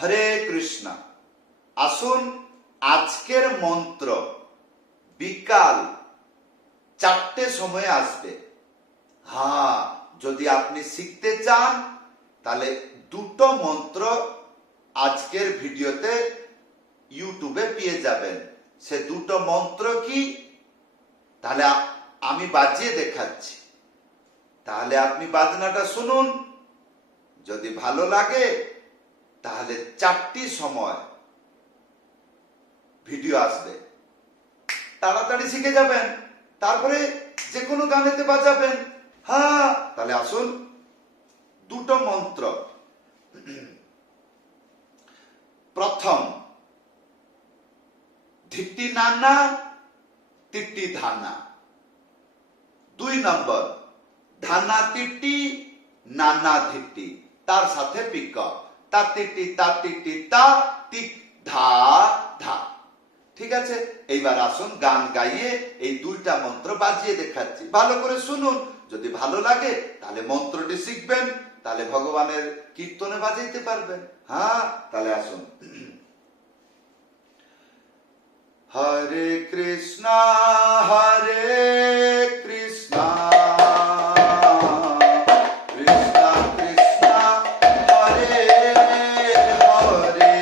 হরে কৃষ্ণ। আসুন আজকের মন্ত্র বিকাল 4টে সময়ে আসবে। হ্যাঁ, যদি আপনি শিখতে চান তাহলে দুটো মন্ত্র আজকের ভিডিওতে ইউটিউবে পেয়ে যাবেন। সে দুটো মন্ত্র কি তাহলে আমি বাজিয়ে দেখাচ্ছি, তাহলে আপনি বাজনাটা শুনুন। যদি ভালো লাগে তাহলে 4টি সময় ভিডিও আসবে, তাড়াতাড়ি শিখে যাবেন, তারপরে যে কোনো গানেতে বাজাবেন। হ্যাঁ, তাহলে আসুন দুটো মন্ত্র। প্রথম, ধিটি নানা তিটি ধানা। 2 নম্বর, ধানা তিটি নানা ধিটি, তার সাথে পিকআপ তা তিটি তা টিটি তা টিক ধা ধা। ঠিক আছে, এইবার আসুন গান গাইয়ে এই 2টা মন্ত্র বাজিয়ে দেখাচ্ছি, ভালো করে শুনুন। যদি ভালো লাগে তাহলে মন্ত্রটি শিখবেন, তাহলে ভগবানের কীর্তনে বাজাইতে পারবেন। হ্যাঁ, তাহলে আসুন। হরে কৃষ্ণ হরে কৃষ্ণ কৃষ্ণ কৃষ্ণ হরে হরে,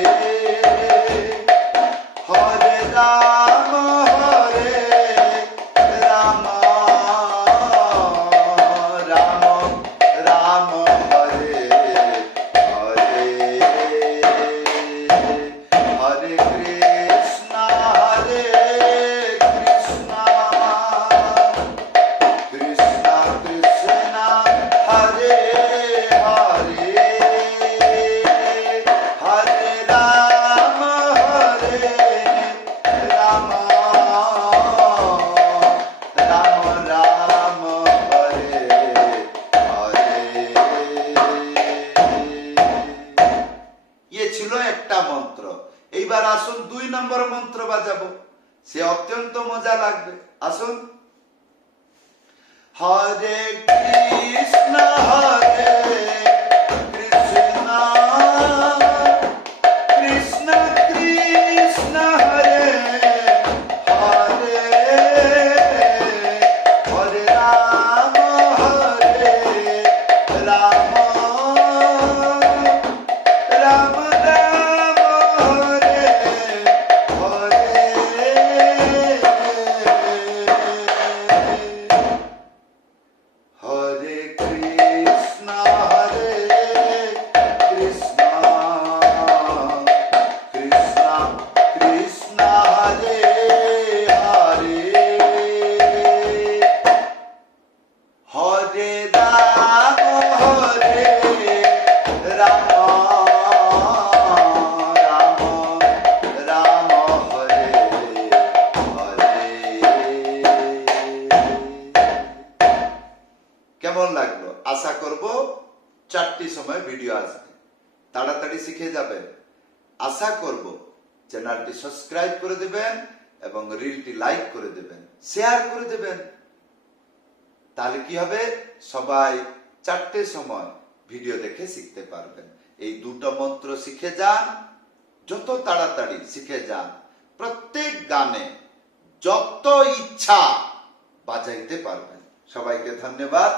হরে রাম হরে রাম, রাম রাম হরে হরে, হরে কৃষ্ণ হরে কৃষ্ণ কৃষ্ণ কৃষ্ণ হরে হরে, হরে রাম হরে রাম, রাম রাম হরে হরে। ছিল একটা মন্ত্র। এইবার আসুন 2 নম্বর মন্ত্র বাজাবো, সে অত্যন্ত মজা লাগবে। আসুন। হরে কৃষ্ণ হরে কৃষ্ণ কৃষ্ণ কৃষ্ণ হরে হরে, হরে রাম হরে রাম, রাম রাম হরে হরে, হরে কৃষ্ণ হরে কৃষ্ণ কৃষ্ণ কৃষ্ণ হরে হরে, হরে রাম হরে রাম, রাম রাম হরে হরে। কেমন লাগলো? আশা করব 4টি সময় ভিডিও আসবে, তাড়াতাড়ি শিখে যাবেন। আশা করব চ্যানেলটি সাবস্ক্রাইব করে দেবেন এবং রিলটি লাইক করে দেবেন, শেয়ার করে দেবেন। তাহলে কি হবে, সবাই 4টে সময় ভিডিও দেখে শিখতে পারবেন। এই 2টো মন্ত্র শিখে যান, যত তাড়াতাড়ি শিখে যান, প্রত্যেক গানে যত ইচ্ছা বাজাইতে পারবেন। সবাইকে ধন্যবাদ।